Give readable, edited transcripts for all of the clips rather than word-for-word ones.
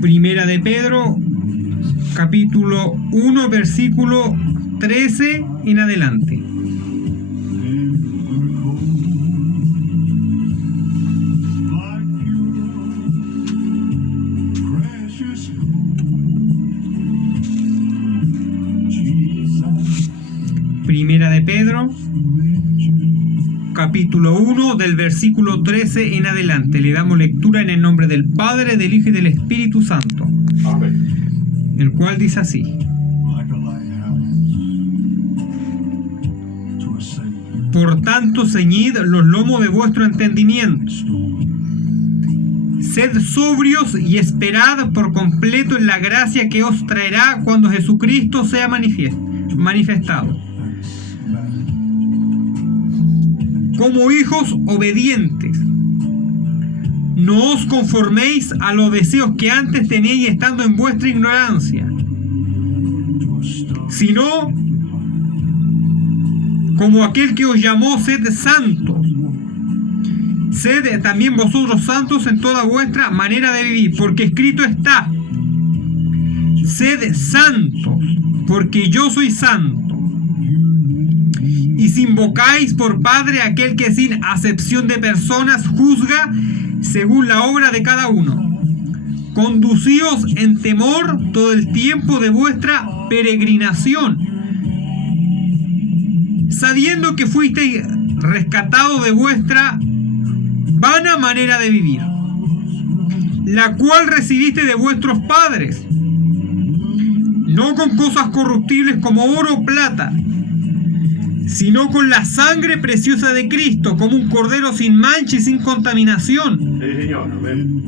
Primera de Pedro, capítulo 1, versículo 13 en adelante. Primera de Pedro, capítulo 1, del versículo 13 en adelante. Le damos lectura en el nombre del Padre, del Hijo y del Espíritu Santo. Amén. El cual dice así: Por tanto, ceñid los lomos de vuestro entendimiento. Sed sobrios y esperad por completo en la gracia que os traerá cuando Jesucristo sea manifestado. Como hijos obedientes, no os conforméis a los deseos que antes teníais estando en vuestra ignorancia, sino como aquel que os llamó, sed santos. Sed también vosotros santos en toda vuestra manera de vivir, porque escrito está: sed santos, porque yo soy santo. Y si invocáis por Padre a aquel que sin acepción de personas juzga según la obra de cada uno, conducíos en temor todo el tiempo de vuestra peregrinación, sabiendo que fuisteis rescatados de vuestra vana manera de vivir, la cual recibiste de vuestros padres, no con cosas corruptibles como oro o plata, sino con la sangre preciosa de Cristo, como un cordero sin mancha y sin contaminación, Sí, Señor. Amén.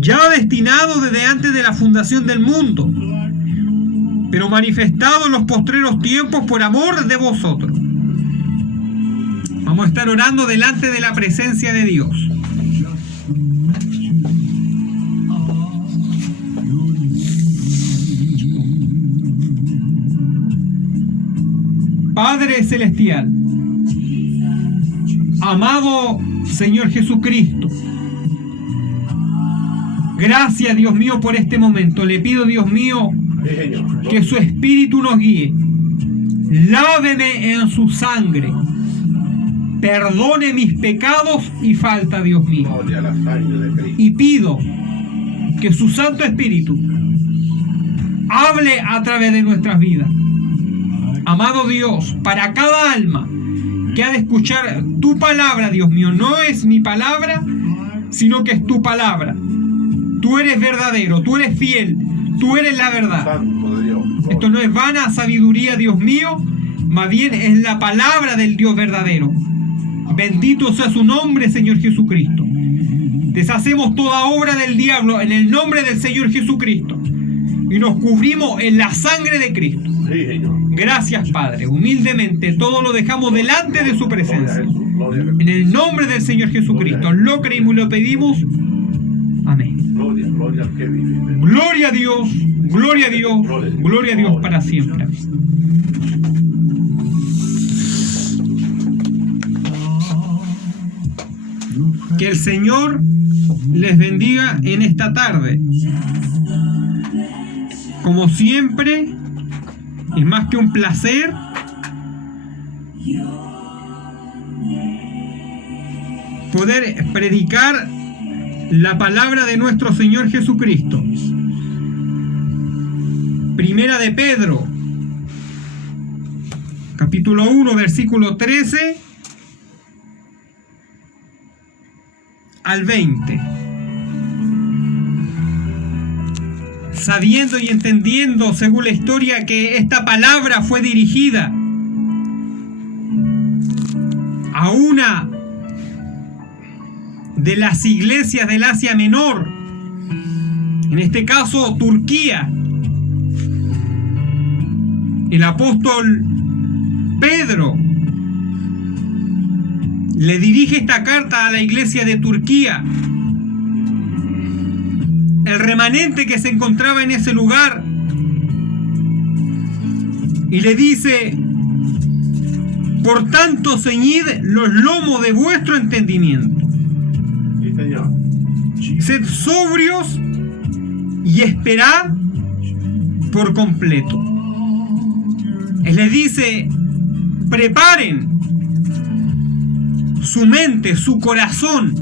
ya destinado desde antes de la fundación del mundo, pero manifestado en los postreros tiempos por amor de vosotros. Vamos a estar orando delante de la presencia de Dios. Padre Celestial, amado Señor Jesucristo, gracias, Dios mío, por este momento. Le pido, Dios mío, Sí, Señor. que su Espíritu nos guíe. Láveme en su sangre. Perdone mis pecados y falta, Dios mío. Gloria a la sangre de Cristo. Y pido que su Santo Espíritu hable a través de nuestras vidas. Amado Dios, para cada alma que ha de escuchar tu palabra, Dios mío, no es mi palabra, sino que es tu palabra. Tú eres verdadero, tú eres fiel, tú eres la verdad. Santo de Dios. Esto no es vana sabiduría, Dios mío, más bien es la palabra del Dios verdadero. Bendito sea su nombre, Señor Jesucristo. Deshacemos toda obra del diablo en el nombre del Señor Jesucristo y nos cubrimos en la sangre de Cristo. Sí, Señor. Gracias, Padre. Humildemente todo lo dejamos delante de su presencia. Gloria a Jesús. En el nombre del Señor Jesucristo lo creímos y lo pedimos. Amén. Gloria al que vive. Amén. Gloria a Dios, gloria a Dios, gloria a Dios para siempre. Que el Señor les bendiga en esta tarde. Como siempre, es más que un placer poder predicar la palabra de nuestro Señor Jesucristo. Primera de Pedro, capítulo 1, versículo 13 al 20. Sabiendo y entendiendo, según la historia, que esta palabra fue dirigida a una de las iglesias del Asia Menor, en este caso Turquía. El apóstol Pedro le dirige esta carta a la iglesia de Turquía, el remanente que se encontraba en ese lugar, y le dice: por tanto, ceñid los lomos de vuestro entendimiento. Sí, Señor. Sed sobrios y esperad por completo. Él les dice, preparen su mente, su corazón,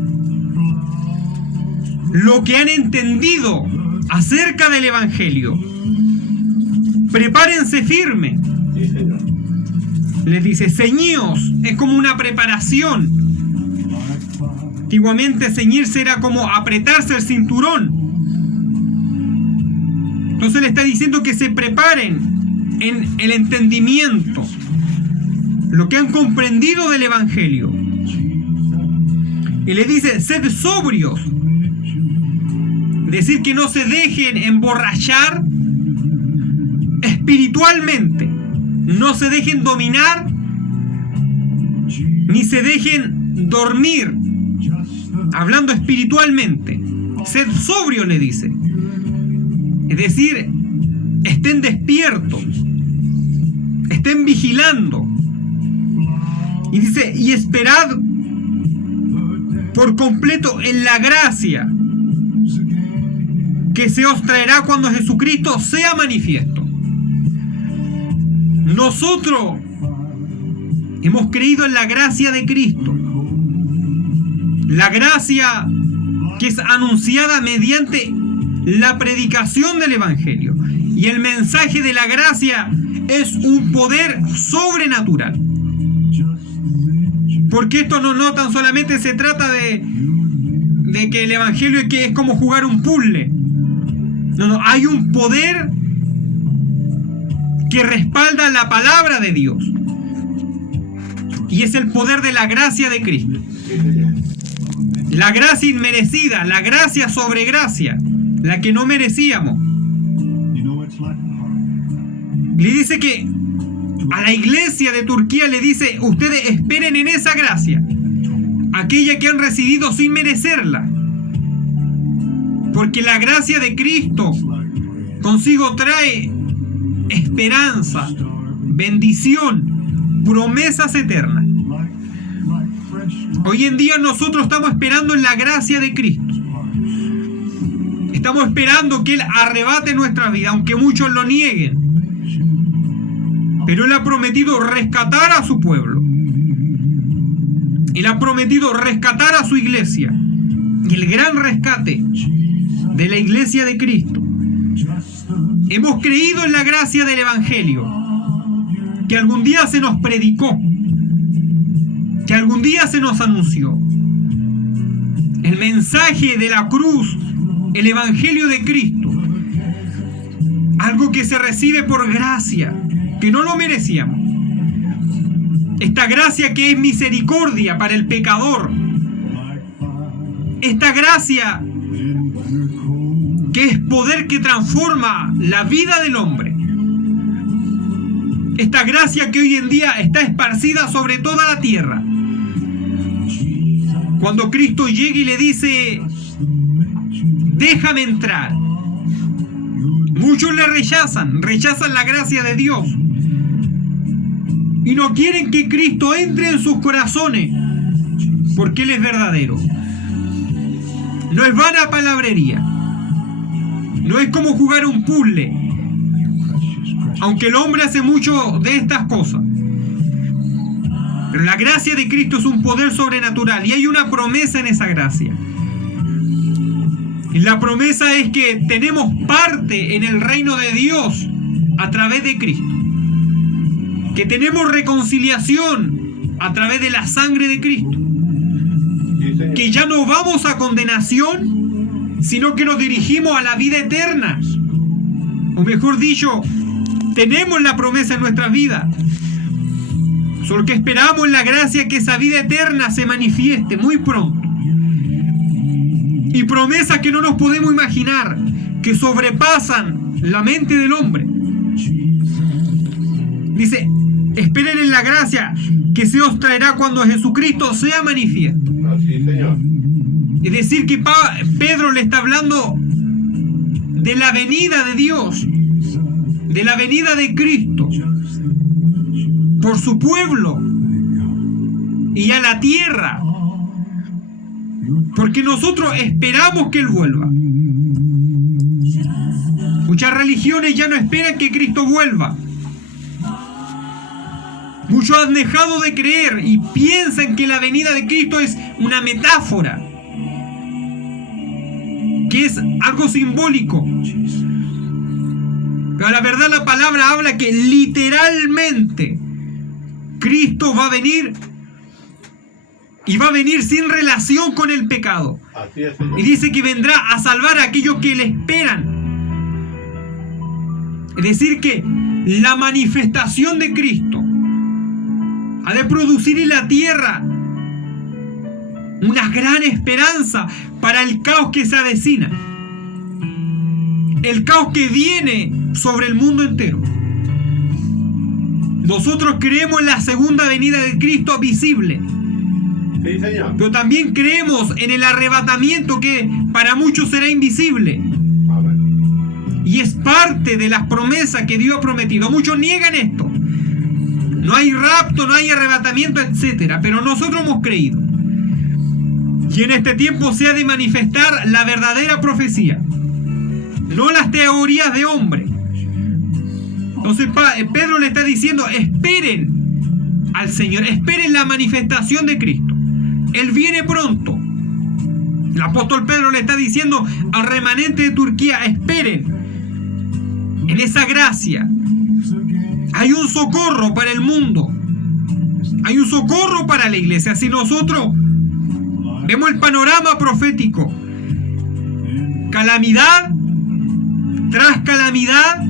lo que han entendido acerca del Evangelio. Prepárense firme. Sí, Señor. Les dice, ceñíos, es como una preparación. Antiguamente ceñirse era como apretarse el cinturón. Entonces le está diciendo que se preparen en el entendimiento, lo que han comprendido del Evangelio. Y le dice, sed sobrios. Decir que no se dejen emborrachar espiritualmente. No se dejen dominar, ni se dejen dormir. Hablando espiritualmente. Sed sobrios, le dice. Es decir, estén despiertos. Estén vigilando. Y dice, y esperad por completo en la gracia que se os traerá cuando Jesucristo sea manifiesto. Nosotros hemos creído en la gracia de Cristo. La gracia que es anunciada mediante la predicación del Evangelio. Y el mensaje de la gracia es un poder sobrenatural. Porque esto no tan solamente se trata de que el Evangelio es como jugar un puzzle. No, hay un poder que respalda la palabra de Dios. Y es el poder de la gracia de Cristo. Sí, Señor. La gracia inmerecida, la gracia sobre gracia, la que no merecíamos. Le dice que a la iglesia de Turquía le dice, ustedes esperen en esa gracia, aquella que han recibido sin merecerla. Porque la gracia de Cristo consigo trae esperanza, bendición, promesas eternas. Hoy en día nosotros estamos esperando en la gracia de Cristo. Estamos esperando que Él arrebate nuestra vida, aunque muchos lo nieguen. Pero Él ha prometido rescatar a su pueblo. Él ha prometido rescatar a su iglesia. Y el gran rescate de la iglesia de Cristo. Hemos creído en la gracia del Evangelio, que algún día se nos predicó, que algún día se nos anunció. El mensaje de la cruz, el Evangelio de Cristo, algo que se recibe por gracia, que no lo merecíamos. Esta gracia que es misericordia para el pecador. Esta gracia que es poder que transforma la vida del hombre. Esta gracia que hoy en día está esparcida sobre toda la tierra. Cuando Cristo llega y le dice, déjame entrar. Muchos le rechazan la gracia de Dios. Y no quieren que Cristo entre en sus corazones, porque Él es verdadero. No es vana palabrería. No es como jugar un puzzle. Aunque el hombre hace mucho de estas cosas. Pero la gracia de Cristo es un poder sobrenatural. Y hay una promesa en esa gracia. Y la promesa es que tenemos parte en el reino de Dios a través de Cristo. Que tenemos reconciliación a través de la sangre de Cristo. Que ya no vamos a condenación, sino que nos dirigimos a la vida eterna. O mejor dicho, tenemos la promesa en nuestra vida. Solo que esperamos en la gracia que esa vida eterna se manifieste muy pronto. Y promesas que no nos podemos imaginar, que sobrepasan la mente del hombre. Dice, esperen en la gracia que se os traerá cuando Jesucristo sea manifiesto. Así, Señor. Es decir, que Pedro le está hablando de la venida de Dios, de la venida de Cristo por su pueblo y a la tierra. Porque nosotros esperamos que Él vuelva. Muchas religiones ya no esperan que Cristo vuelva. Muchos han dejado de creer y piensan que la venida de Cristo es una metáfora, que es algo simbólico. Pero la verdad, la palabra habla que literalmente Cristo va a venir, y va a venir sin relación con el pecado. Así es, Señor. Y dice que vendrá a salvar a aquellos que le esperan. Es decir, que la manifestación de Cristo ha de producir en la tierra una gran esperanza para el caos que se avecina. El caos que viene sobre el mundo entero. Nosotros creemos en la segunda venida de Cristo visible. Sí, Señor. Pero también creemos en el arrebatamiento, que para muchos será invisible. Amén. Y es parte de las promesas que Dios ha prometido. Muchos niegan esto. No hay rapto, no hay arrebatamiento, etc. Pero nosotros hemos creído. Y en este tiempo se ha de manifestar la verdadera profecía, no las teorías de hombre. Entonces Pedro le está diciendo: esperen al Señor, esperen la manifestación de Cristo. Él viene pronto. El apóstol Pedro le está diciendo al remanente de Turquía: esperen en esa gracia. Hay un socorro para el mundo, hay un socorro para la iglesia. Si nosotros vemos el panorama profético, calamidad tras calamidad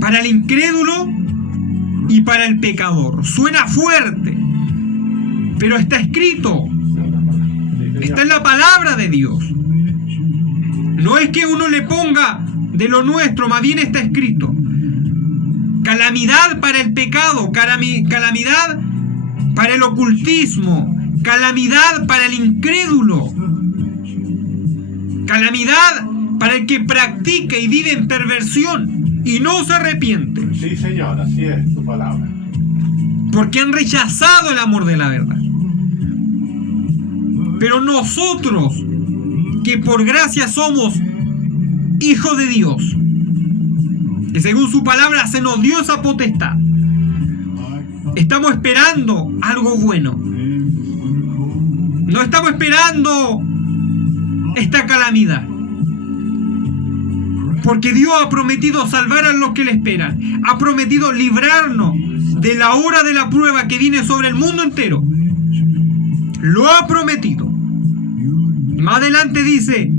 para el incrédulo y para el pecador. Suena fuerte, pero está escrito, está en la palabra de Dios. No es que uno le ponga de lo nuestro, más bien está escrito. Calamidad para el pecado, calamidad para el ocultismo, calamidad para el incrédulo, calamidad para el que practica y vive en perversión y no se arrepiente. Sí, Señor, así es tu palabra. Porque han rechazado el amor de la verdad. Pero nosotros, que por gracia somos hijos de Dios, que según su palabra se nos dio esa potestad, estamos esperando algo bueno. No estamos esperando esta calamidad, porque Dios ha prometido salvar a los que le esperan. Ha prometido librarnos de la hora de la prueba que viene sobre el mundo entero. Lo ha prometido. Más adelante dice: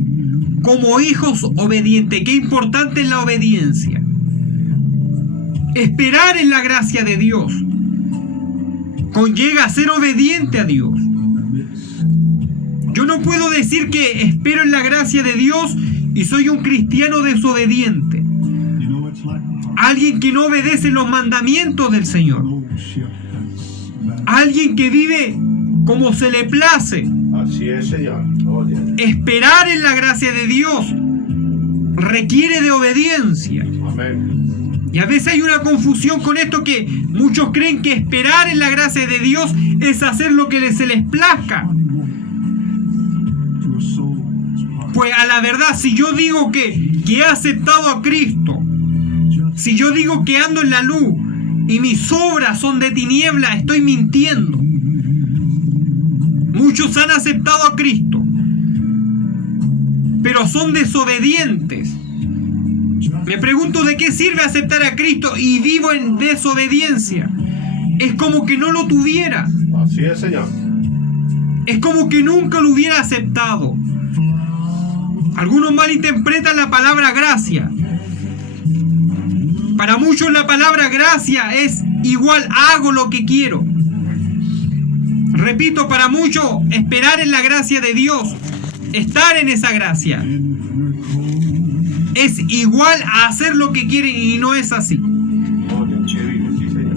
como hijos obedientes. Qué importante es la obediencia. Esperar en la gracia de Dios conlleva a ser obediente a Dios. Yo no puedo decir que espero en la gracia de Dios y soy un cristiano desobediente, alguien que no obedece los mandamientos del Señor, alguien que vive como se le place. Así es, Señor. Esperar en la gracia de Dios requiere de obediencia. Amén. Y a veces hay una confusión con esto, que muchos creen que esperar en la gracia de Dios es hacer lo que se les plazca. Pues a la verdad, si yo digo que he aceptado a Cristo, si yo digo que ando en la luz y mis obras son de tiniebla, estoy mintiendo. Muchos han aceptado a Cristo, pero son desobedientes. Me pregunto, ¿de qué sirve aceptar a Cristo y vivo en desobediencia? Es como que no lo tuviera. Así es, Señor. Es como que nunca lo hubiera aceptado. Algunos malinterpretan la palabra gracia. Para muchos la palabra gracia es igual hago lo que quiero. Repito, para muchos esperar en la gracia de Dios, estar en esa gracia, es igual a hacer lo que quieren, y no es así.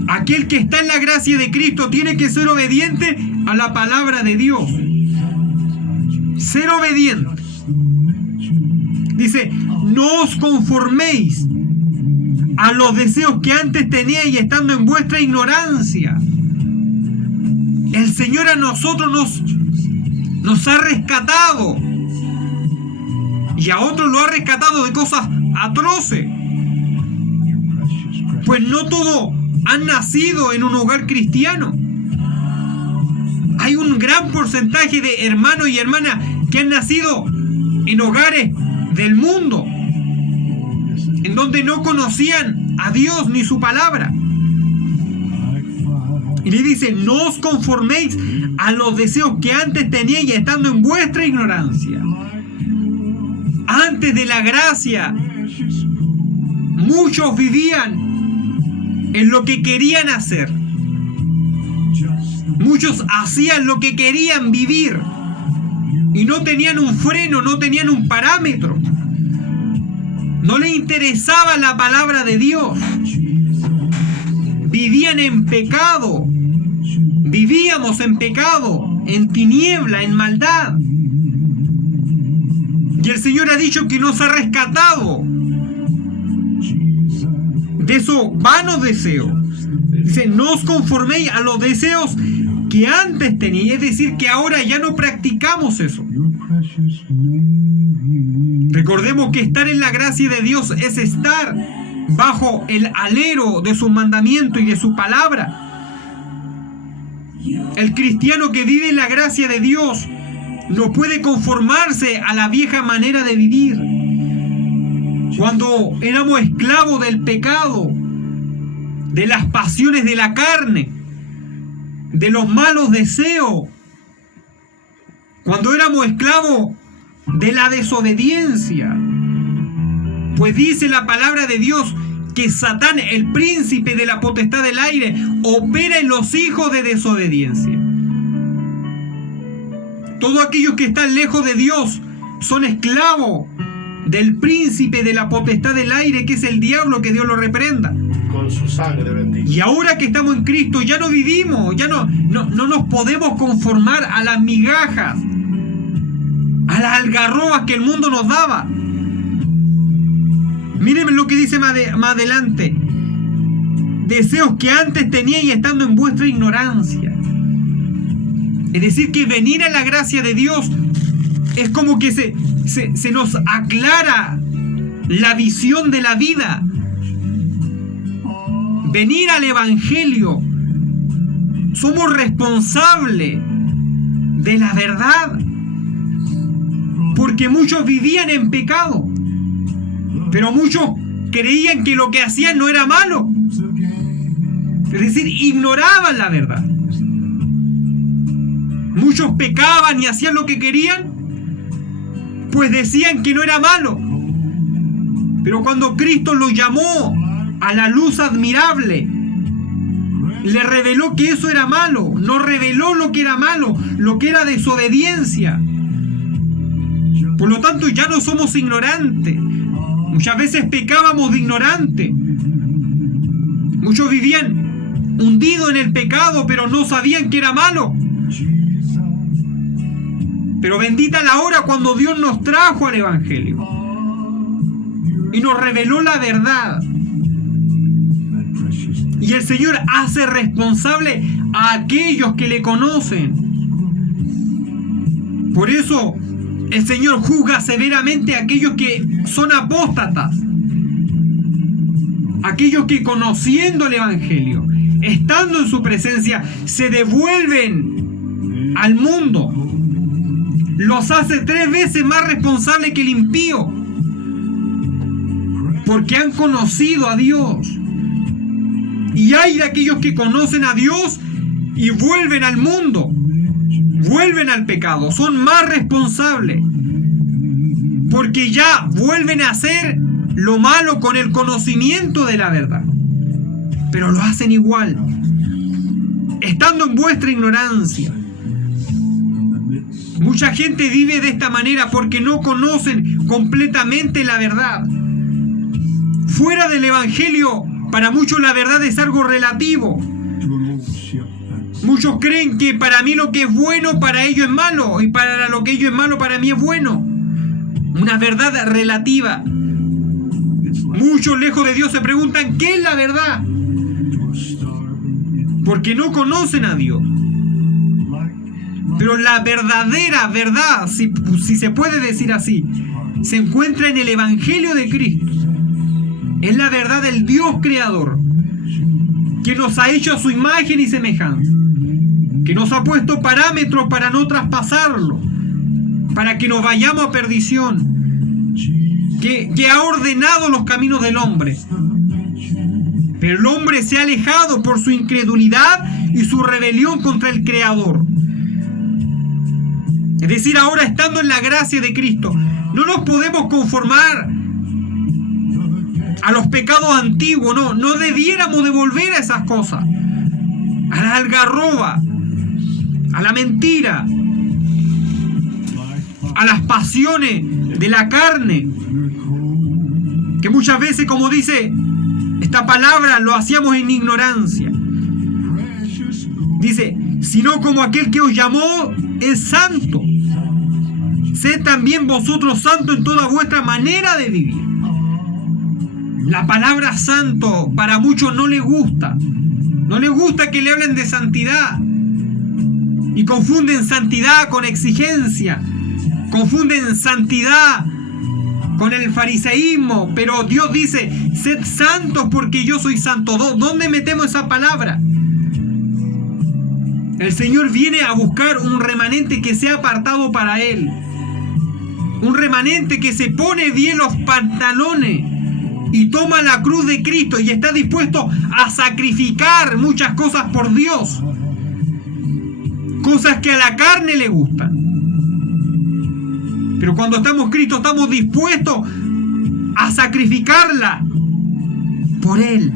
Aquel que está en la gracia de Cristo tiene que ser obediente a la palabra de Dios. Ser obediente. Dice: no os conforméis a los deseos que antes teníais estando en vuestra ignorancia. El Señor a nosotros nos ha rescatado. Y a otros lo ha rescatado de cosas atroces. Pues no todos han nacido en un hogar cristiano. Hay un gran porcentaje de hermanos y hermanas que han nacido en hogares del mundo, en donde no conocían a Dios ni su palabra. Y le dice: no os conforméis a los deseos que antes teníais estando en vuestra ignorancia. Antes de la gracia, muchos vivían en lo que querían hacer. Muchos hacían lo que querían vivir y no tenían un freno, no tenían un parámetro. No les interesaba la palabra de Dios. Vivían en pecado. Vivíamos en pecado, en tiniebla, en maldad. Y el Señor ha dicho que nos ha rescatado de esos vanos deseos. Dice: no os conforméis a los deseos que antes teníais. Es decir, que ahora ya no practicamos eso. Recordemos que estar en la gracia de Dios es estar bajo el alero de su mandamiento y de su palabra. El cristiano que vive en la gracia de Dios no puede conformarse a la vieja manera de vivir. Cuando éramos esclavos del pecado, de las pasiones de la carne, de los malos deseos, cuando éramos esclavos de la desobediencia, pues dice la palabra de Dios que Satán, el príncipe de la potestad del aire, opera en los hijos de desobediencia. Todos aquellos que están lejos de Dios son esclavos del príncipe de la potestad del aire, que es el diablo, que Dios lo reprenda. Con su sangre bendita. Y ahora que estamos en Cristo, ya no vivimos, ya no nos podemos conformar a las migajas, a las algarrobas que el mundo nos daba. Miren lo que dice más adelante: deseos que antes teníais estando en vuestra ignorancia. Es decir, que venir a la gracia de Dios es como que se nos aclara la visión de la vida. Venir al Evangelio, somos responsables de la verdad, porque muchos vivían en pecado, pero muchos creían que lo que hacían no era malo. Es decir, ignoraban la verdad. Muchos pecaban y hacían lo que querían, pues decían que no era malo. Pero cuando Cristo los llamó a la luz admirable, le reveló que eso era malo. Nos reveló lo que era malo, lo que era desobediencia. Por lo tanto, ya no somos ignorantes. Muchas veces pecábamos de ignorante. Muchos vivían hundidos en el pecado, pero no sabían que era malo. Pero bendita la hora cuando Dios nos trajo al Evangelio y nos reveló la verdad. Y el Señor hace responsable a aquellos que le conocen. Por eso el Señor juzga severamente a aquellos que son apóstatas, aquellos que, conociendo el Evangelio, estando en su presencia, se devuelven al mundo. Los hace 3 veces más responsables que el impío, porque han conocido a Dios. Y hay de aquellos que conocen a Dios y vuelven al mundo, vuelven al pecado, son más responsables, porque ya vuelven a hacer lo malo con el conocimiento de la verdad, pero lo hacen igual, estando en vuestra ignorancia. Mucha gente vive de esta manera porque no conocen completamente la verdad. Fuera del Evangelio, para muchos la verdad es algo relativo. Muchos creen que para mí lo que es bueno, para ellos es malo, y para lo que ellos es malo, para mí es bueno. Una verdad relativa. Muchos lejos de Dios se preguntan ¿qué es la verdad? Porque no conocen a Dios. Pero la verdadera verdad, si se puede decir así, se encuentra en el Evangelio de Cristo. Es la verdad del Dios creador, que nos ha hecho a su imagen y semejanza, que nos ha puesto parámetros para no traspasarlo, para que nos vayamos a perdición, que ha ordenado los caminos del hombre. Pero el hombre se ha alejado por su incredulidad y su rebelión contra el Creador. Es decir, ahora estando en la gracia de Cristo, no nos podemos conformar a los pecados antiguos, no debiéramos devolver a esas cosas, a la algarroba, a la mentira, a las pasiones de la carne, que muchas veces, como dice esta palabra, lo hacíamos en ignorancia. Dice, sino como aquel que os llamó es santo, sed también vosotros santos en toda vuestra manera de vivir. La palabra santo para muchos no les gusta. No les gusta que le hablen de santidad. Y confunden santidad con exigencia. Confunden santidad con el fariseísmo. Pero Dios dice, sed santos porque yo soy santo. ¿Dónde metemos esa palabra? El Señor viene a buscar un remanente que sea apartado para Él. Un remanente que se pone bien los pantalones y toma la cruz de Cristo y está dispuesto a sacrificar muchas cosas por Dios. Cosas que a la carne le gustan. Pero cuando estamos en Cristo estamos dispuestos a sacrificarla por Él.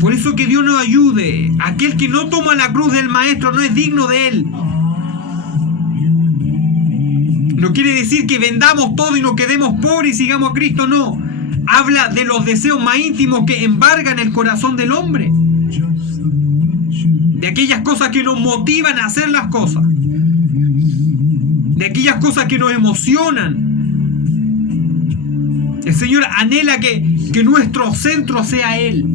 Por eso que Dios nos ayude. Aquel que no toma la cruz del Maestro no es digno de Él. No quiere decir que vendamos todo y nos quedemos pobres y sigamos a Cristo, no. Habla de los deseos más íntimos que embargan el corazón del hombre. De aquellas cosas que nos motivan a hacer las cosas. De aquellas cosas que nos emocionan. El Señor anhela que nuestro centro sea Él.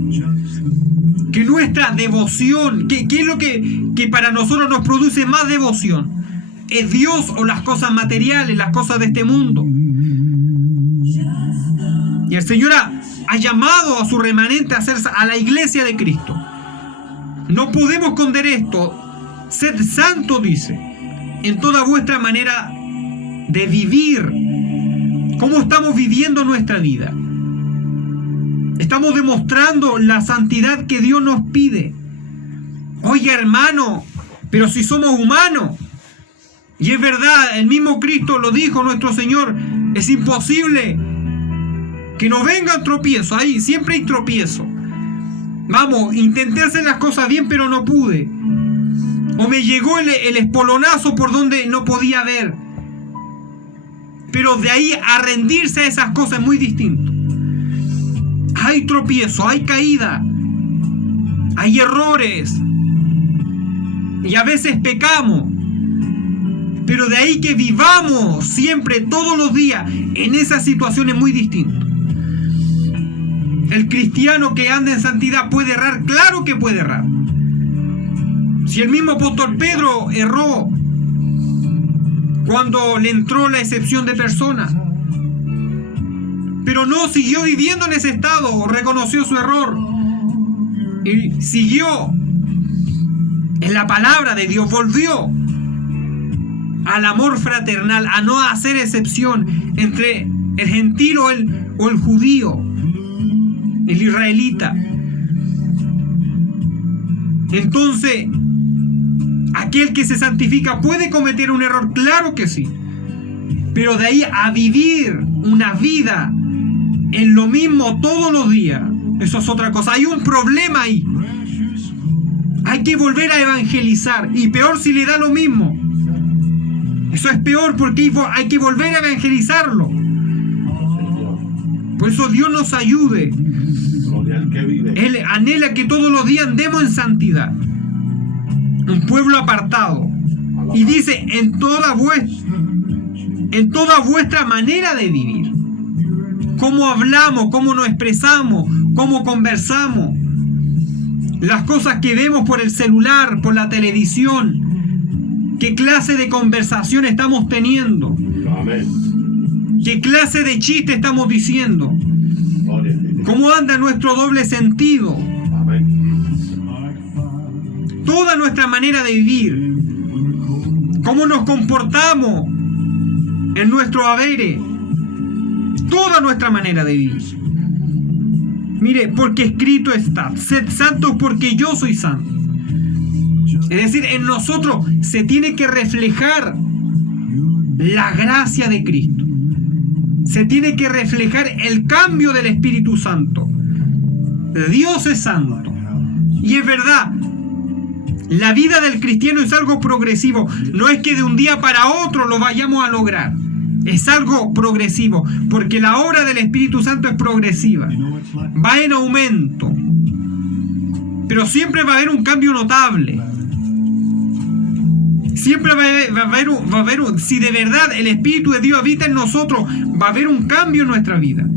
Que nuestra devoción, ¿qué es lo que para nosotros nos produce más devoción? ¿Es Dios o las cosas materiales, las cosas de este mundo? Y el Señor ha llamado a su remanente a hacerse a la iglesia de Cristo. No podemos esconder esto. Sed santo, dice, en toda vuestra manera de vivir. ¿Cómo estamos viviendo nuestra vida? Estamos demostrando la santidad que Dios nos pide. Oye, hermano, pero si somos humanos. Y es verdad, el mismo Cristo lo dijo, nuestro Señor, es imposible que no vengan tropiezos, ahí siempre hay tropiezos. Vamos, intenté hacer las cosas bien, pero no pude. O me llegó el espolonazo por donde no podía ver. Pero de ahí a rendirse a esas cosas es muy distinto. Hay tropiezos, hay caída, hay errores. Y a veces pecamos. Pero de ahí que vivamos siempre, todos los días, en esas situaciones muy distintas. El cristiano que anda en santidad puede errar, claro que puede errar. Si el mismo apóstol Pedro erró cuando le entró la excepción de personas, pero no siguió viviendo en ese estado, reconoció su error y siguió en la palabra de Dios, volvió al amor fraternal, a no hacer excepción entre el gentil o el judío, el israelita. Entonces, aquel que se santifica puede cometer un error, claro que sí, pero de ahí a vivir una vida en lo mismo todos los días, eso es otra cosa. Hay un problema ahí. Hay que volver a evangelizar, y peor si le da lo mismo. Eso es peor porque hay que volver a evangelizarlo. Por eso Dios nos ayude. Él anhela que todos los días andemos en santidad. Un pueblo apartado. Y dice, en toda vuestra manera de vivir. Cómo hablamos, cómo nos expresamos, cómo conversamos. Las cosas que vemos por el celular, por la televisión. ¿Qué clase de conversación estamos teniendo? Amén. ¿Qué clase de chiste estamos diciendo? Gloria a ti. ¿Cómo anda nuestro doble sentido? Amén. Toda nuestra manera de vivir. ¿Cómo nos comportamos en nuestro haber? Toda nuestra manera de vivir. Mire, porque escrito está: sed santos porque yo soy santo. Es decir, en nosotros se tiene que reflejar la gracia de Cristo. Se tiene que reflejar el cambio del Espíritu Santo. Dios es santo. Y es verdad, la vida del cristiano es algo progresivo. No es que de un día para otro lo vayamos a lograr. Es algo progresivo, porque la obra del Espíritu Santo es progresiva. Va en aumento. Pero siempre va a haber un cambio notable. Siempre va a haber si de verdad el Espíritu de Dios habita en nosotros, va a haber un cambio en nuestra vida.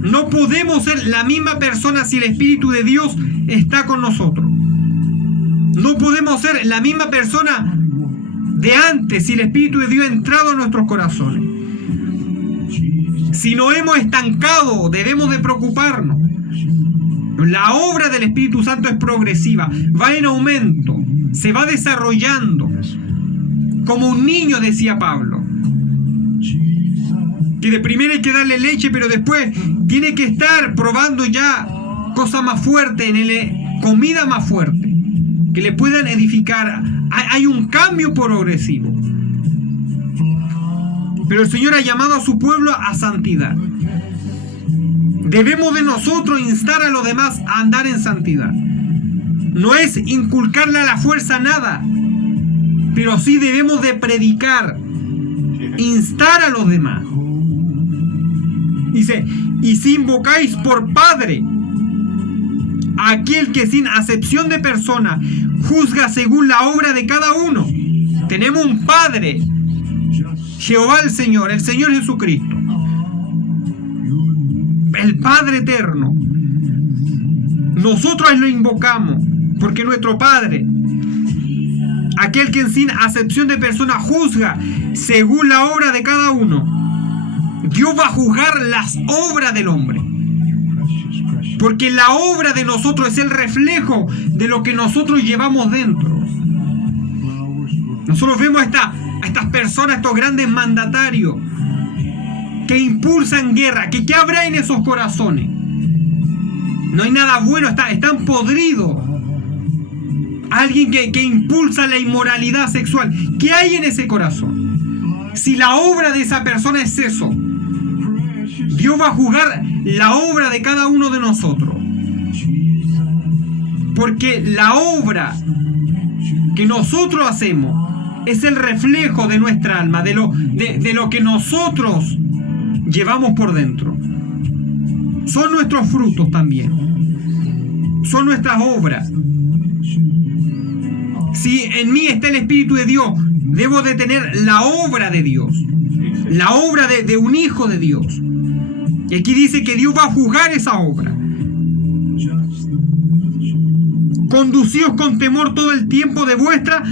No podemos ser la misma persona si el Espíritu de Dios está con nosotros. No podemos ser la misma persona de antes si el Espíritu de Dios ha entrado en nuestros corazones. Si nos hemos estancado, debemos de preocuparnos. La obra del Espíritu Santo es progresiva, va en aumento, se va desarrollando. Como un niño, decía Pablo, que de primero hay que darle leche, pero después tiene que estar probando ya cosas más fuertes, comida más fuerte, que le puedan edificar. Hay un cambio progresivo. Pero el Señor ha llamado a su pueblo a santidad. Debemos de nosotros instar a los demás a andar en santidad. No es inculcarle a la fuerza nada, pero sí debemos de predicar, instar a los demás. Dice: y si invocáis por Padre a aquel que sin acepción de persona juzga según la obra de cada uno. Tenemos un Padre, Jehová el Señor Jesucristo, el Padre eterno. Nosotros lo invocamos porque nuestro Padre, aquel que sin acepción de persona juzga según la obra de cada uno. Dios va a juzgar las obras del hombre, porque la obra de nosotros es el reflejo de lo que nosotros llevamos dentro. Nosotros vemos a estas personas, estos grandes mandatarios que impulsan guerra. ¿Qué habrá en esos corazones? No hay nada bueno, están podridos. Alguien que impulsa la inmoralidad sexual. ¿Qué hay en ese corazón? Si la obra de esa persona es eso, Dios va a juzgar la obra de cada uno de nosotros. Porque la obra que nosotros hacemos es el reflejo de nuestra alma, de lo que nosotros llevamos por dentro. Son nuestros frutos también. Son nuestras obras. Si en mí está el Espíritu de Dios, debo de tener la obra de Dios. La obra de un hijo de Dios. Y aquí dice que Dios va a juzgar esa obra. Conducíos con temor todo el tiempo de vuestra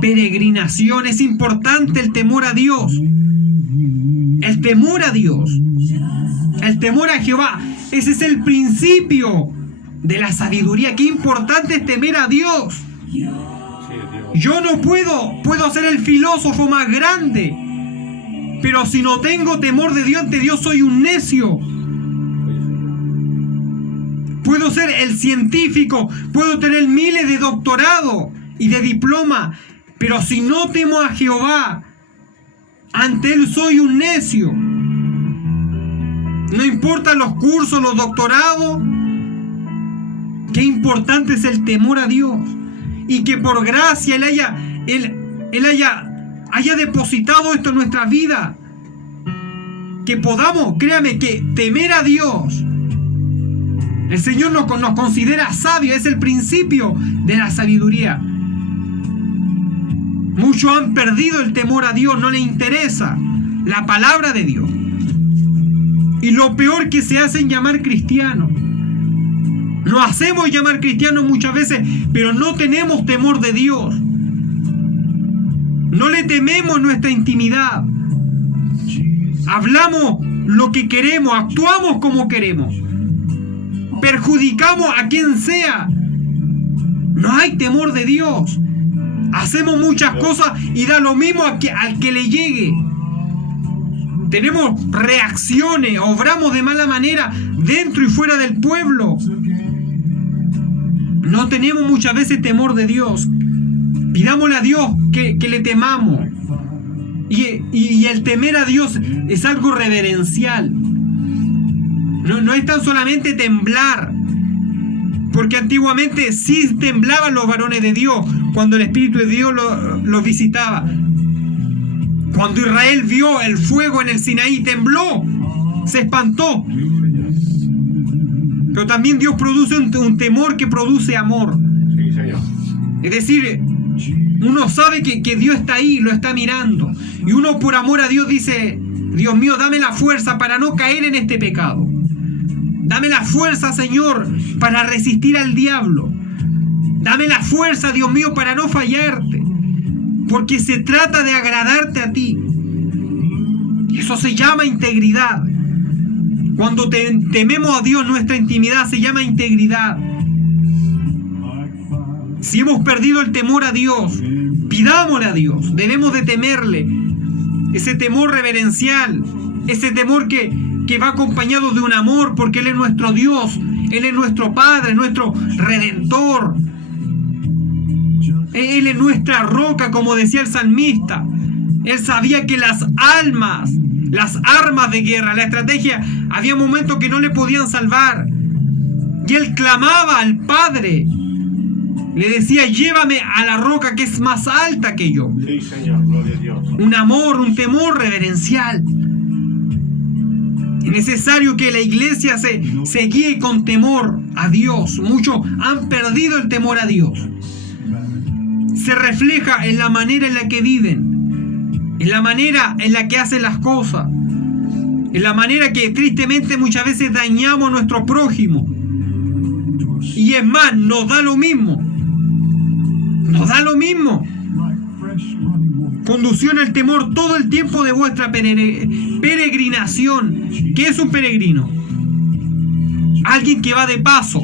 peregrinación. Es importante el temor a Dios. El temor a Dios. El temor a Jehová. Ese es el principio de la sabiduría. Qué importante es temer a Dios. Yo no puedo ser el filósofo más grande, pero si no tengo temor de Dios, ante Dios soy un necio. Puedo ser el científico, puedo tener miles de doctorados y de diploma, pero si no temo a Jehová, ante Él soy un necio. No importan los cursos, los doctorados. Qué importante es el temor a Dios. Y que por gracia Él haya depositado esto en nuestra vida. Que podamos, créame, que temer a Dios. El Señor nos considera sabios. Es el principio de la sabiduría. Muchos han perdido el temor a Dios. No les interesa la palabra de Dios. Y lo peor, que se hacen llamar cristianos. Nos hacemos llamar cristianos muchas veces, pero no tenemos temor de Dios. No le tememos en nuestra intimidad. Hablamos lo que queremos, actuamos como queremos. Perjudicamos a quien sea. No hay temor de Dios. Hacemos muchas cosas y da lo mismo al que le llegue. Tenemos reacciones, obramos de mala manera dentro y fuera del pueblo. No tenemos muchas veces temor de Dios. Pidámosle a Dios que le temamos. Y el temer a Dios es algo reverencial. No es tan solamente temblar. Porque antiguamente sí temblaban los varones de Dios cuando el Espíritu de Dios los visitaba. Cuando Israel vio el fuego en el Sinaí, tembló, se espantó. Pero también Dios produce un temor que produce amor. Sí, Señor. Es decir, uno sabe que Dios está ahí, lo está mirando. Y uno por amor a Dios dice, Dios mío, dame la fuerza para no caer en este pecado. Dame la fuerza, Señor, para resistir al diablo. Dame la fuerza, Dios mío, para no fallarte. Porque se trata de agradarte a ti. Eso se llama integridad. Cuando tememos a Dios, nuestra intimidad se llama integridad. Si hemos perdido el temor a Dios, pidámosle a Dios. Debemos de temerle. Ese temor reverencial, ese temor que va acompañado de un amor, porque Él es nuestro Dios, Él es nuestro Padre, nuestro Redentor. Él es nuestra roca, como decía el salmista. Él sabía que las armas de guerra, la estrategia, había momentos que no le podían salvar. Y Él clamaba al Padre. Le decía, llévame a la roca que es más alta que yo. Sí, Señor, gloria a Dios. Un amor, un temor reverencial. Es necesario que la iglesia se guíe con temor a Dios. Muchos han perdido el temor a Dios. Se refleja en la manera en la que viven, en la manera en la que hacen las cosas, en la manera que tristemente muchas veces dañamos a nuestro prójimo. Y es más, nos da lo mismo. Nos da lo mismo. Conducción al temor todo el tiempo de vuestra peregrinación. ¿Qué es un peregrino? Alguien que va de paso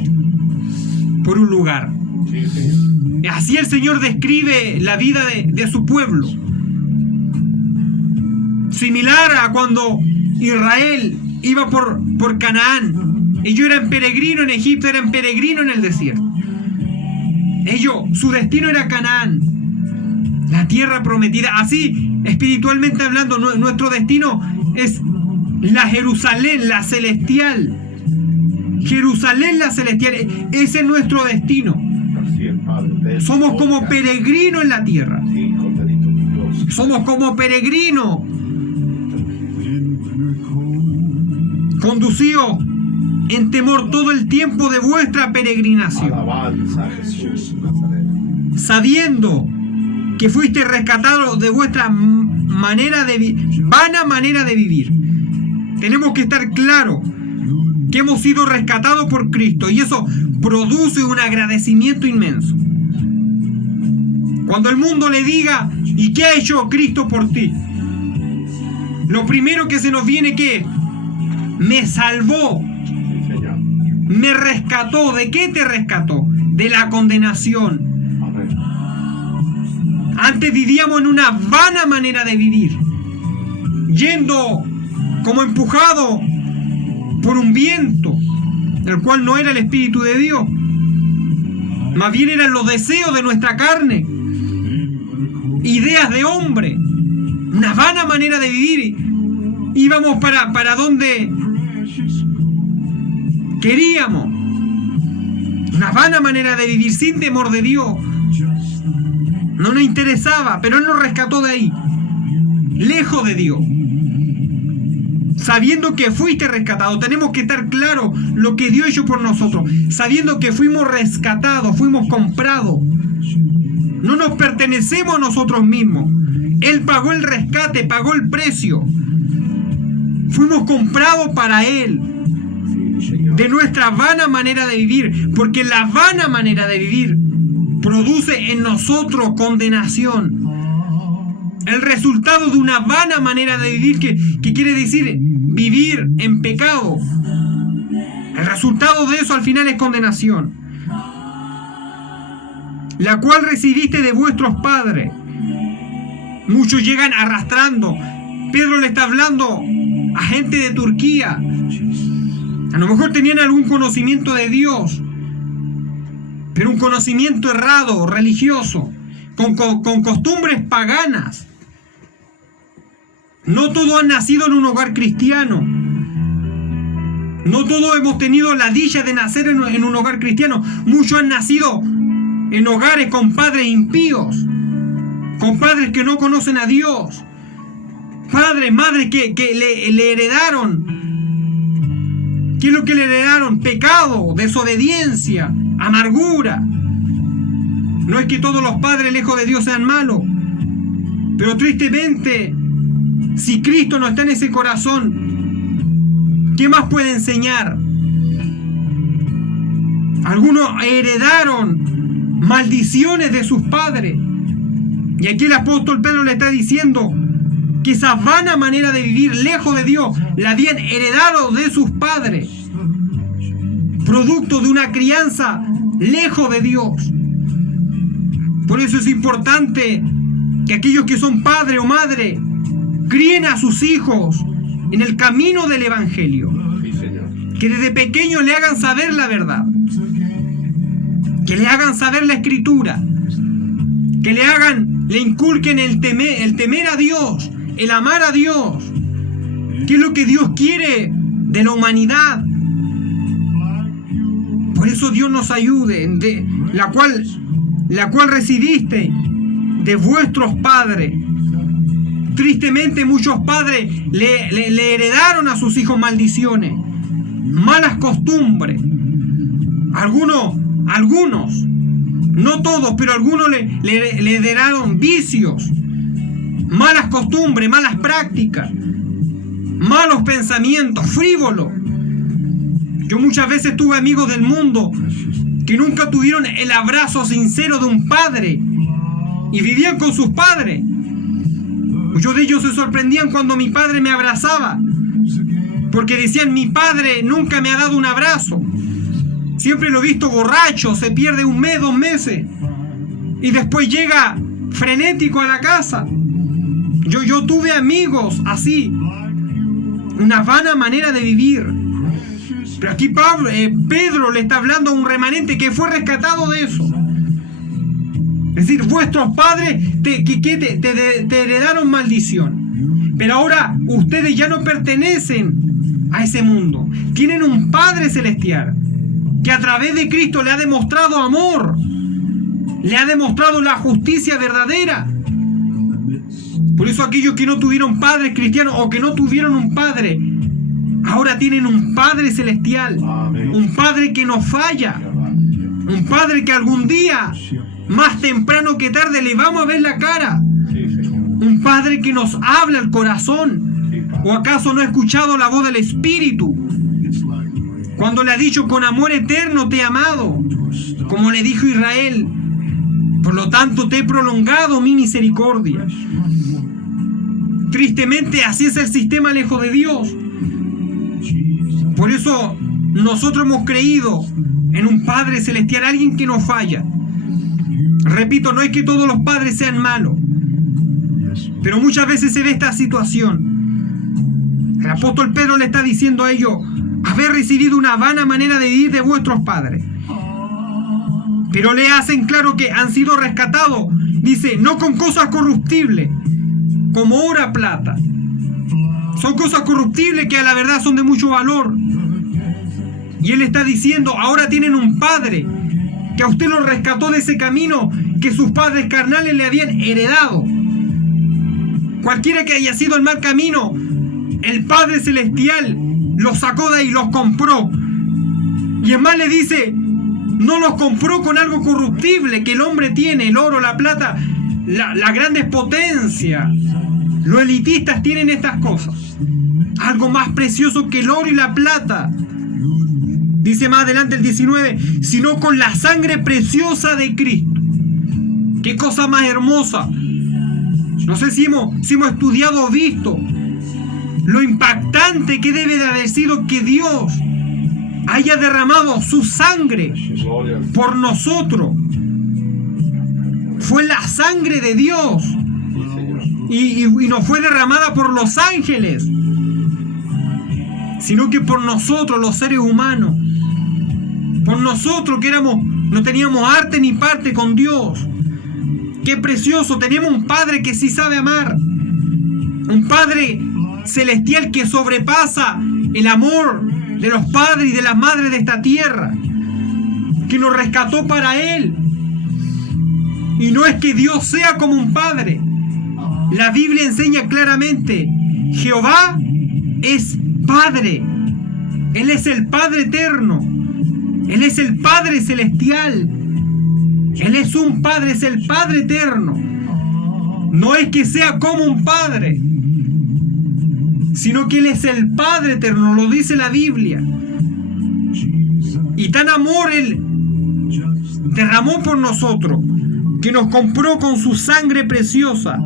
por un lugar. Sí, Señor. Así el Señor describe la vida de su pueblo. Similar a cuando Israel iba por Canaán. Ellos eran peregrinos en Egipto, eran peregrinos en el desierto. Su destino era Canaán, la tierra prometida. Así, espiritualmente hablando, nuestro destino es la Jerusalén, la celestial. Jerusalén, la celestial. Ese es nuestro destino. Así es, Padre. Somos como peregrinos en la tierra. Sí, Corderito Dios. Somos como peregrinos. Conducidos en temor todo el tiempo de vuestra peregrinación. Alabanza a Jesús Nazareno. Sabiendo que fuiste rescatados de vuestra vana manera de vivir. Tenemos que estar claros que hemos sido rescatados por Cristo, y eso produce un agradecimiento inmenso. Cuando el mundo le diga, ¿y qué ha hecho Cristo por ti? Lo primero que se nos viene, ¿qué? Me salvó, Sí, Señor. me rescató. ¿De qué te rescató? De la condenación. Amén. Antes vivíamos en una vana manera de vivir, yendo como empujado por un viento, el cual no era el Espíritu de Dios, más bien eran los deseos de nuestra carne, ideas de hombre, una vana manera de vivir. Íbamos para donde queríamos, una vana manera de vivir sin temor de Dios. No nos interesaba, pero Él nos rescató de ahí, lejos de Dios. Sabiendo que fuiste rescatado, tenemos que estar claros lo que Dios hizo por nosotros, sabiendo que fuimos rescatados, fuimos comprados. No nos pertenecemos a nosotros mismos. Él pagó el rescate, pagó el precio. Fuimos comprados para Él, Sí, Señor. de nuestra vana manera de vivir, porque la vana manera de vivir produce en nosotros condenación. el resultado de una vana manera de vivir, que quiere decir vivir en pecado. El resultado de eso al final es condenación, la cual recibiste de vuestros padres. Muchos llegan arrastrando. Pedro le está hablando a gente de Turquía. A lo mejor tenían algún conocimiento de Dios, pero un conocimiento errado, religioso, con costumbres paganas. No todos han nacido en un hogar cristiano. No todos hemos tenido la dicha de nacer en un hogar cristiano. Muchos han nacido en hogares con padres impíos, con padres que no conocen a Dios, padres, madres que le heredaron. ¿Qué es lo que le heredaron? Pecado, desobediencia, amargura. No es que todos los padres lejos de Dios sean malos, pero tristemente, si Cristo no está en ese corazón, ¿qué más puede enseñar? Algunos heredaron maldiciones de sus padres. Y aquí el apóstol Pedro le está diciendo que esa vana manera de vivir lejos de Dios la habían heredado de sus padres, producto de una crianza lejos de Dios. Por eso es importante que aquellos que son padre o madre críen a sus hijos en el camino del Evangelio, que desde pequeños le hagan saber la verdad, que le hagan saber la Escritura, que le inculquen el temer a Dios, el amar a Dios, que es lo que Dios quiere de la humanidad. Por eso Dios nos ayude, de la cual recibiste de vuestros padres. Tristemente muchos padres le heredaron a sus hijos maldiciones, malas costumbres. Algunos, no todos, pero algunos le heredaron vicios, malas costumbres, malas prácticas, malos pensamientos, frívolos. Yo muchas veces tuve amigos del mundo que nunca tuvieron el abrazo sincero de un padre y vivían con sus padres. Muchos de ellos se sorprendían cuando mi padre me abrazaba, porque decían: mi padre nunca me ha dado un abrazo. Siempre lo he visto borracho, se pierde 1 mes, 2 meses y después llega frenético a la casa. Yo tuve amigos así, una vana manera de vivir. Pero aquí Pedro le está hablando a un remanente que fue rescatado de eso. Es decir, vuestros padres te heredaron maldición, pero ahora ustedes ya no pertenecen a ese mundo. Tienen un Padre Celestial que a través de Cristo le ha demostrado amor, le ha demostrado la justicia verdadera. Por eso aquellos que no tuvieron padres cristianos o que no tuvieron un padre, ahora tienen un Padre Celestial, un Padre que no falla, un Padre que algún día, más temprano que tarde, le vamos a ver la cara, un Padre que nos habla al corazón. ¿O acaso no ha escuchado la voz del Espíritu cuando le ha dicho: con amor eterno te he amado, como le dijo Israel, por lo tanto te he prolongado mi misericordia? Tristemente así es el sistema lejos de Dios. Por eso nosotros hemos creído en un Padre Celestial, alguien que no falla. Repito, no es que todos los padres sean malos, pero muchas veces se ve esta situación. El apóstol Pedro le está diciendo a ellos: habéis recibido una vana manera de vivir de vuestros padres. Pero le hacen claro que han sido rescatados. Dice: no con cosas corruptibles, como oro, plata. Son cosas corruptibles que a la verdad son de mucho valor. Y él está diciendo: ahora tienen un Padre que a usted lo rescató de ese camino que sus padres carnales le habían heredado. Cualquiera que haya sido el mal camino, el Padre Celestial los sacó de ahí, los compró. Y es más, le dice: no los compró con algo corruptible que el hombre tiene, el oro, la plata, las grandes potencias. Los elitistas tienen estas cosas. Algo más precioso que el oro y la plata. Dice más adelante el 19: sino con la sangre preciosa de Cristo. Qué cosa más hermosa. No sé si hemos estudiado o visto lo impactante que debe de haber sido que Dios haya derramado su sangre Gloria al por nosotros. Fue la sangre de Dios Sí, Señor. y no fue derramada por los ángeles, sino que por nosotros, los seres humanos. Por nosotros que no teníamos arte ni parte con Dios. Qué precioso, tenemos un Padre que sí sabe amar. Un Padre celestial que sobrepasa el amor de los padres y de las madres de esta tierra, que nos rescató para Él. Y no es que Dios sea como un padre. La Biblia enseña claramente, Jehová es Padre. Él es el Padre eterno. Él es el Padre celestial. Él es un Padre, es el Padre eterno. No es que sea como un padre, sino que Él es el Padre eterno, lo dice la Biblia. Y tan amor Él derramó por nosotros, que nos compró con su sangre preciosa.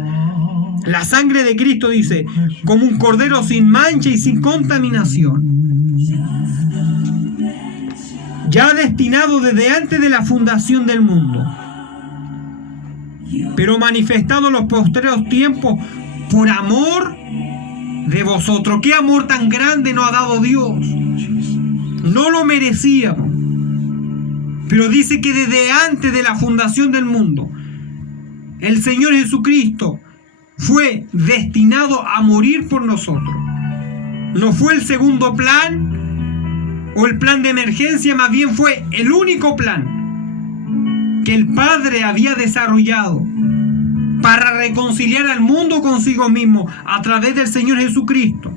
La sangre de Cristo, dice, como un cordero sin mancha y sin contaminación, ya destinado desde antes de la fundación del mundo, pero manifestado en los postreros tiempos por amor de vosotros. ¿Qué amor tan grande nos ha dado Dios? No lo merecíamos, pero dice que desde antes de la fundación del mundo, el Señor Jesucristo fue destinado a morir por nosotros. No fue el segundo plan o el plan de emergencia, más bien fue el único plan que el Padre había desarrollado para reconciliar al mundo consigo mismo a través del Señor Jesucristo.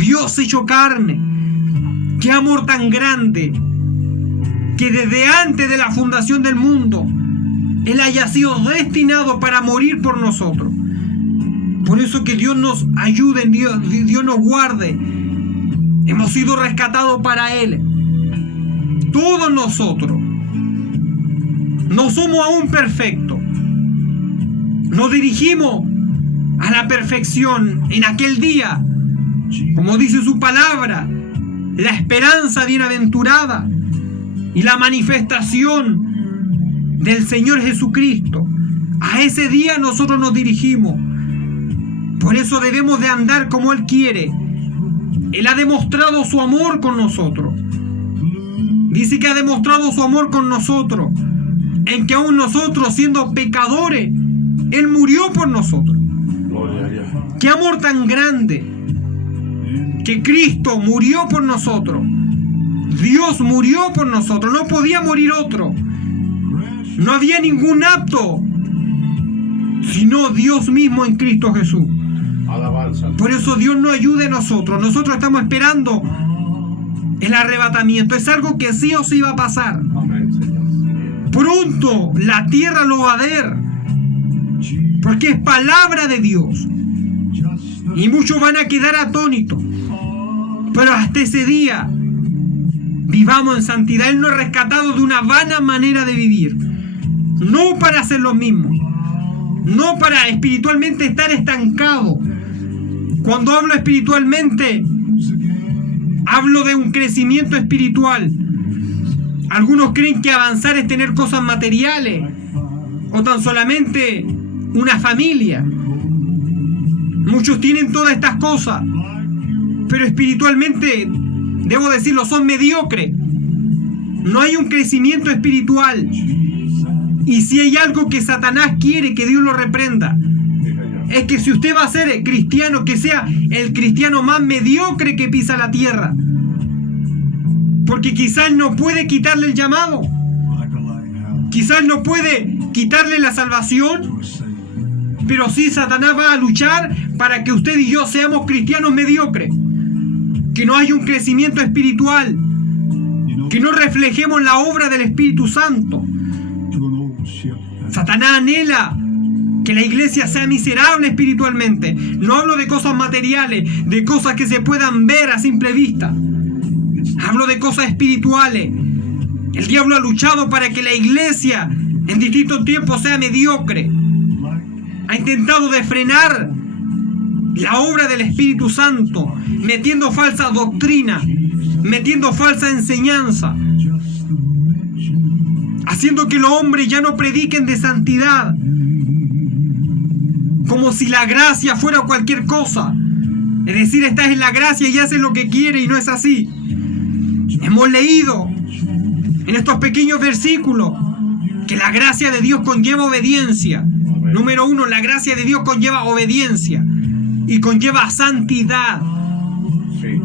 Dios hecho carne. Qué amor tan grande, que desde antes de la fundación del mundo Él haya sido destinado para morir por nosotros. Por eso que Dios nos ayude, Dios nos guarde. Hemos sido rescatados para Él. Todos nosotros no somos aún perfectos. Nos dirigimos a la perfección en aquel día, como dice su palabra, la esperanza bienaventurada y la manifestación del Señor Jesucristo. A ese día nosotros nos dirigimos. Por eso debemos de andar como Él quiere. Él ha demostrado su amor con nosotros. Dice que ha demostrado su amor con nosotros, en que aún nosotros, siendo pecadores, Él murió por nosotros. Gloria a Dios. Qué amor tan grande, que Cristo murió por nosotros. Dios murió por nosotros. No podía morir otro. No había ningún apto, sino Dios mismo en Cristo Jesús. Alabanza. Por eso Dios nos ayude a nosotros. Nosotros estamos esperando el arrebatamiento. Es algo que sí o sí va a pasar. Amén, Señor. Pronto la tierra lo va a ver, porque es palabra de Dios. Y muchos van a quedar atónitos. Pero hasta ese día, vivamos en santidad. Él nos ha rescatado de una vana manera de vivir. No para hacer lo mismo. No para espiritualmente estar estancado. Cuando hablo espiritualmente, hablo de un crecimiento espiritual. Algunos creen que avanzar es tener cosas materiales o tan solamente una familia. Muchos tienen todas estas cosas, pero espiritualmente, debo decirlo, son mediocres. No hay un crecimiento espiritual. Y si hay algo que Satanás quiere que Dios lo reprenda, Sí, Señor. es que si usted va a ser cristiano, que sea el cristiano más mediocre que pisa la tierra. Porque quizás no puede quitarle el llamado. Quizás no puede quitarle la salvación. Pero sí, Satanás va a luchar para que usted y yo seamos cristianos mediocres. Que no haya un crecimiento espiritual. Que no reflejemos la obra del Espíritu Santo. Satanás anhela que la iglesia sea miserable espiritualmente. No hablo de cosas materiales, de cosas que se puedan ver a simple vista. Hablo de cosas espirituales. El diablo ha luchado para que la iglesia en distintos tiempos sea mediocre. ha intentado de frenar la obra del Espíritu Santo, metiendo falsa doctrina, metiendo falsa enseñanza, haciendo que los hombres ya no prediquen de santidad, como si la gracia fuera cualquier cosa. Es decir, estás en la gracia y haces lo que quieres, y no es así. Hemos leído en estos pequeños versículos que la gracia de Dios conlleva obediencia. Número 1, la gracia de Dios conlleva obediencia y conlleva santidad. Sí.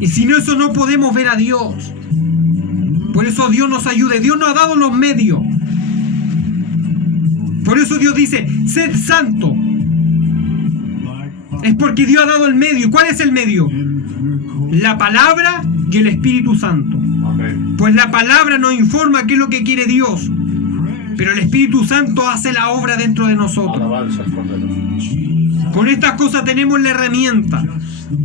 Y sin eso no podemos ver a Dios. Por eso Dios nos ayude. Dios nos ha dado los medios. Por eso Dios dice, sed santo. Es porque Dios ha dado el medio. ¿Cuál es el medio? La palabra y el Espíritu Santo. Amén. Pues la palabra nos informa qué es lo que quiere Dios, pero el Espíritu Santo hace la obra dentro de nosotros. Alabanza al Cordero. Con estas cosas tenemos la herramienta